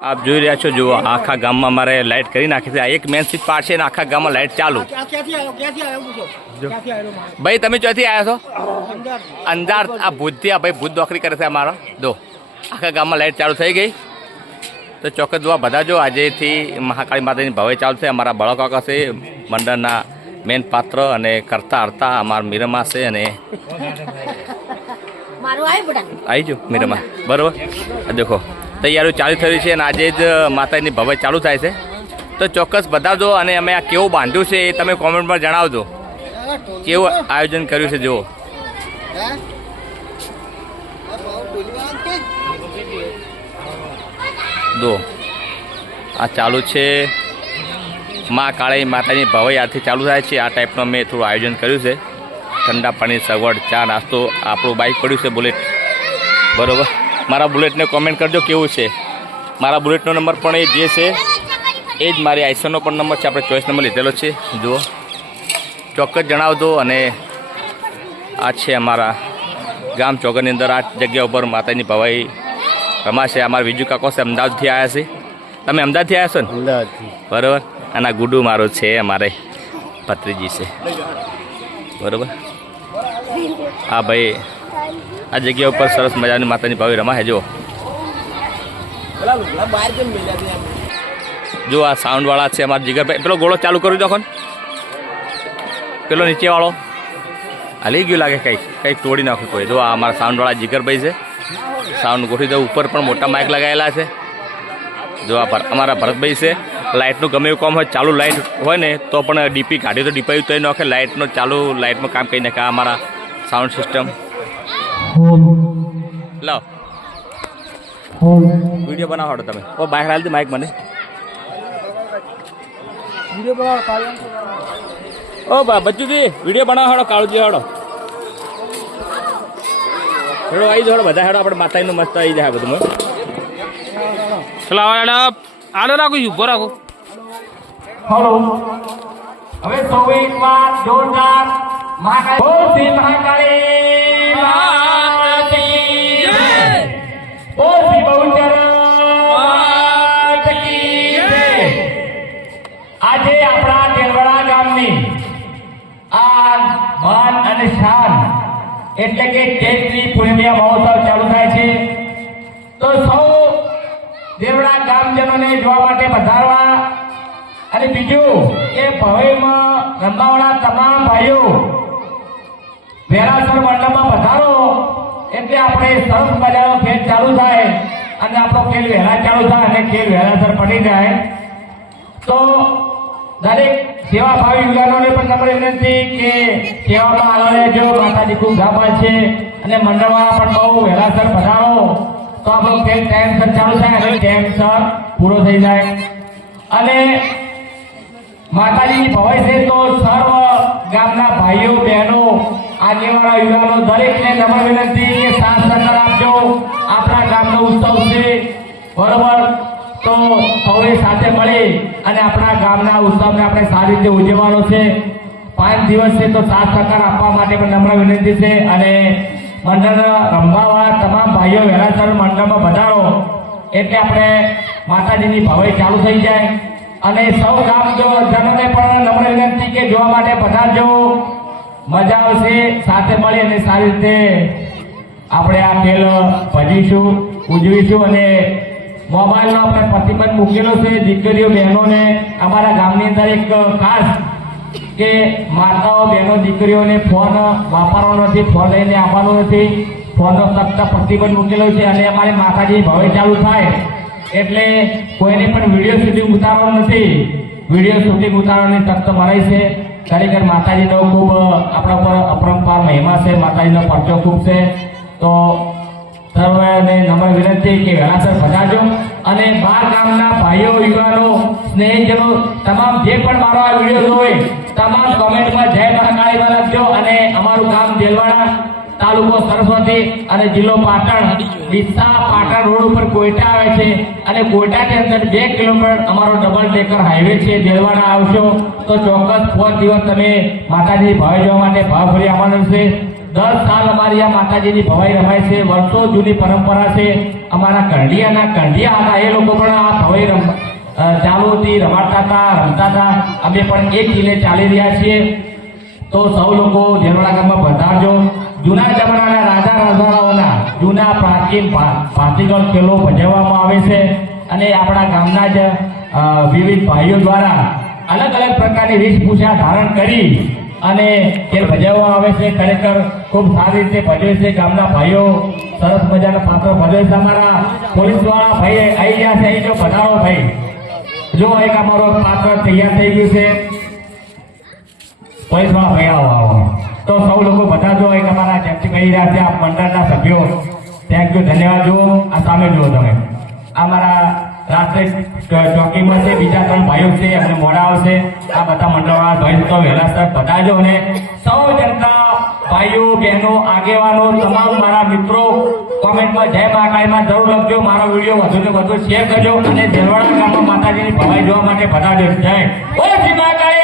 આપ જોઈ રહ્યા છો, જુઓ આખા ગામમાં મારે લાઇટ કરી નાખી છે. આ એક મેન સ્વિચ પાડશે અને આખા ગામમાં લાઇટ ચાલુ. ભાઈ તમે ક્યાંથી આવ્યા છો? અંજાર. આ ભૂતથી, આ ભાઈ ભૂત નોકરી કરે છે અમારો. જો આખા ગામમાં લાઇટ ચાલુ થઈ ગઈ. તો ચોક્કસ જોવા બધા જો આજેથી મહાકાળી માતાની ભવાઈ ચાલુ છે. અમારા બળકાકા છે મંડળના મેન પાત્ર અને કરતા હરતા અમારા મીરામાં છે. અને આવી જો મીરામાં બરાબર. દેખો તૈયારીઓ ચાલુ થઈ છે અને આજે જ માતાજીની ભવાઈ ચાલુ થાય છે. તો ચોક્કસ બધા જો અને અમે આ કેવું બાંધ્યું છે એ તમે કોમેન્ટમાં જણાવજો. કેવું આયોજન કર્યું છે જુઓ. દો આ ચાલુ છે મા કાળી માતાની ભવાઈ આથી ચાલુ થાય છે. આ ટાઈપનું મેં થોડું આયોજન કર્યું છે. ઠંડા પાણી, સગવડ, ચા, નાસ્તો. આપણું બાઇક પડ્યું છે બુલેટ બરાબર. મારા બુલેટને કોમેન્ટ કરજો કેવું છે. મારા બુલેટનો નંબર પણ એ જે છે એ જ મારી આઈસરનો પણ નંબર છે. આપણે ચોઈસ નંબર લીધેલો છે. જુઓ ચોક્કસ જણાવજો. અને આ છે અમારા ગામ ચોગરની અંદર આ જગ્યા ઉપર માતાજીની ભવાઈ રમાશે. અમારા બીજું કાકો છે અમદાવાદથી આવ્યા છે. તમે અમદાવાદથી આવ્યા છો ને? અમદાવાદથી બરાબર. અને આ ગુડુ મારો છે, અમારે ભત્રીજી છે બરાબર. હા ભાઈ આ જગ્યા ઉપર સરસ મજાની માતાની ભવાઈ રમાશે. જો આ સાઉન્ડવાળા છે અમારા જીગરભાઈ. પેલો ગોળો ચાલુ કરી દો. પેલો નીચેવાળો હાલી ગયું લાગે, કંઈક તોડી નાખું કોઈ. જો આ અમારા સાઉન્ડવાળા જીગરભાઈ છે. સાઉન્ડ ગોઠવી દો. ઉપર પણ મોટા માઇક લગાવેલા છે. જો આ અમારા ભરતભાઈ છે. લાઇટનું ગમે એવું કામ હોય, ચાલુ લાઇટ હોય ને તો પણ ડીપી કાઢી તો ડીપાયું તો નાખે. લાઇટનો ચાલુ લાઇટમાં કામ કરી નાખે. અમારા સાઉન્ડ સિસ્ટમ લાવ વિડીયો બનાવો તમે. ઓ બાઇક હાલ દે માઇક મને. ઓ બચ્ચુજી વિડીયો બનાવો હાડો. કાળુજી હાડો હેડો આવી જાઓ. બધા હેડો આપણે માતાજીનું મસ્ત આવી જાય બધું. ચલો આડો રાખો, ઉભો રાખો. હલો હવે સૌ એકવાર જોરદાર મહાકાળી માત કી જય. ઓ શ્રી બહુચર માત કી જય. આજે આપણા દેલવાડા ગામની આ માન અને શાન એટલે કે ચૈત્રી પૂર્ણિમા મહોત્સવ ચાલુ થાય છે. તો સૌ દેવડા ગામજનોને જોવા માટે પધારવા. અને બીજું કે ભવાઈમાં રમવાવાળા તમામ ભાઈઓ વેરાસર મંડળમાં પધારો. એટલે આપણે સરસ મજાનો ખેલ ચાલુ થાય અને આપણો ખેલ વહેલા ચાલુ થાય અને ખેલ વહેલાસર પડી જાય. તો દરેક સેવાભાવી યુવાનોને પણ નમ્ર વિનંતી કે સેવામાં આગળ રહેજો. માતાજી ખૂબ ગાભા છે અને મંડળવાળા પણ બહુ વહેલાસર પધારો તો આપણો ખેલ ટાઈમસર ચાલુ થાય અને ટાઈમસર પૂરો થઈ જાય. અને માતાજીની ભવાઈ છે તો સર્વ ગામના ભાઈઓ, બહેનો, આગેવાનો, યુવાનો દરેકને નમ્ર વિનંતી કે સાથ સહકાર આપજો. આપણા ગામનો ઉત્સવ છે બરોબર. તો સૌએ સાથે મળી અને આપણા ગામના ઉત્સવને આપણે સારી રીતે ઉજવવાનો છે. 5 દિવસ છે તો સાથ સહકાર આપવા માટે પણ નમ્ર વિનંતી છે. અને મંડળ રમવાવાળા તમામ ભાઈઓ વહેલાસર મંડળમાં વધારો એટલે આપણે માતાજીની ભવાઈ ચાલુ થઈ જાય. અને સૌ ગામજનોને પણ નમ્ર વિનંતી કે જોવા માટે પધારજો. મજા આવશે. સાથે મળી અને સારી રીતે આપણે આ ખેલ ભજીશું, ઉજવીશું. અને મોબાઈલનો આપણે પ્રતિબંધ મૂકેલો છે દીકરીઓ બહેનોને. અમારા ગામની અંદર એક ખાસ કે માતાઓ, બહેનો, દીકરીઓને ફોન વાપરવાનો નથી, ફોન લઈને આવવાનો નથી. ફોનનો સખ્ત પ્રતિબંધ મૂકેલો છે. અને અમારી માતાજી ભવાઈ ચાલુ થાય એટલે કોઈને પણ વિડીયો શૂટિંગ ઉતારવાનો નથી. વિડીયો શૂટિંગ ઉતારવાની તક તો મળે છે. ખરેખર માતાજીનો ખૂબ આપણા ઉપર અપરંપાર મહિમા છે. માતાજીનો પરચો ખૂબ છે. તો સર્વને નમ્ર વિનંતી કે વહેલાસર પધારજો. અને 12 ગામના ભાઈઓ, યુવાનો, સ્નેહીજનો તમામ જે પણ મારો આ વિડીયો જોવે તમામ કોમેન્ટમાં જય મહાકાળીમાં લખજો. અને અમારું ગામ દેલવાડા, તાલુકો સરસ્વતી અને જિલ્લો પાટણ, ડીસા પાટણ રોડ ઉપર કોઈટા આવે છે. અને કોઈટાની અંદર 2 કિલોમીટર અમારો ડબલ ડેકર હાઈવે છે. દેલવાડા આવશો તો ચોક્કસ 5 દિવસ તમે માતાજી ભવાઈ જોવા માટે ભાવભરી આવવાનું છે. 10 સાલ અમારી આ માતાજીની ભવાઈ રમાય છે. વર્ષો જૂની પરંપરા છે. અમારા કંઢિયાના કંઢિયા હતા એ લોકો પણ આ ભવાઈ ચાલુ હતી, રમાડતા હતા, રમતા હતા. અમે પણ એક દિલે ચાલી રહ્યા છીએ. તો સૌ લોકો દેલવાડા ગામમાં પધારજો. જૂના જમાનાના રાજા રાજાઓના જૂના પ્રાચીન ભાતીગળ ખેલો ભજવવામાં આવે છે અને આપણા ગામના જ વિવિધ ભાઈઓ દ્વારા અલગ અલગ પ્રકારની વેશભૂષા ધારણ કરી અને ખેલ ભજવવામાં આવે છે. ખરેખર ખૂબ સારી રીતે ભજવે છે ગામના ભાઈઓ. સરસ મજાના પાત્ર ભજવે છે. અમારા પોલીસ વાળા ભાઈ આવી ગયા છે. અહીં જો પધારો ભાઈ. જો એક અમારો પાત્ર તૈયાર થઈ ગયું છે. પોલીસ વાળા ભાઈ આવો. તો સૌ લોકો બધા જો એક અમારા જેમથી કહી રહ્યા છે આ મંડળના સભ્યો, થેન્ક યુ, ધન્યવાદ. જુઓ આ સામે જુઓ તમે, અમારા રાષ્ટ્રીય ચોકીમાં છે બીજા 3 ભાઈઓ છે, એમને મોડા આવશે. આ બધા મંડળવાળા ભાઈ તો વહેલા બતાજો. અને સૌ જનતા ભાઈઓ બહેનો આગેવાનો તમામ મારા મિત્રો કોમેન્ટમાં જય મહાકાળીમાં જરૂર લખજો. મારો વિડીયો વધુ ને વધુ શેર કરજો અને દેલવાડા ગામમાં માતાજીની ભવાઈ જોવા માટે બતાવજો. જય બોલો શ્રી મહાકાળી.